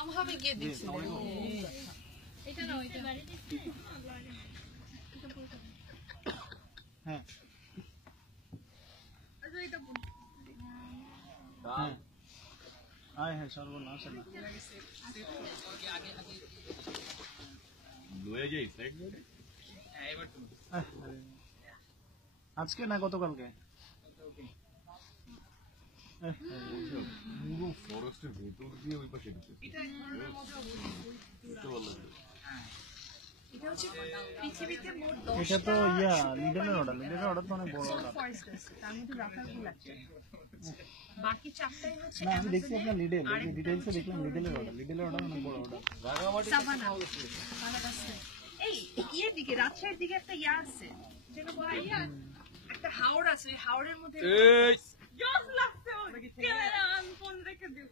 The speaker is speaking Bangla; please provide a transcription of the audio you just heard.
আমভাবে গিয়ে দেখছি এটা না ওইটা হ্যাঁ আয় হ্যাঁ সর্বনাশ না আজকে না গতকালকে পুরো ফরেস্টের ভেতর দিয়ে ওই পাশে ঢুকে এটা হচ্ছে পৃথিবীতে মোট 10টা এটা তো লিডেলের অর্ডার তো অনেক বড় অর্ডার ফরেস্ট আছে তার মধ্যে রাখালগুলো আছে বাকি চারটাই হচ্ছে না আমি দেখছি আপনার ডিটেইলসে দেখলাম লিডেলের অর্ডার অনেক বড় অর্ডার সাভানা আছে এই ইয়ের দিকে রাজশাহীর দিকে একটা ইয়া আছে যেটা বলা একটা হাওড় আছে ওই হাওড়ের মধ্যে জোস লাগছে ক্যামেরা অন ফোন রেখে দেব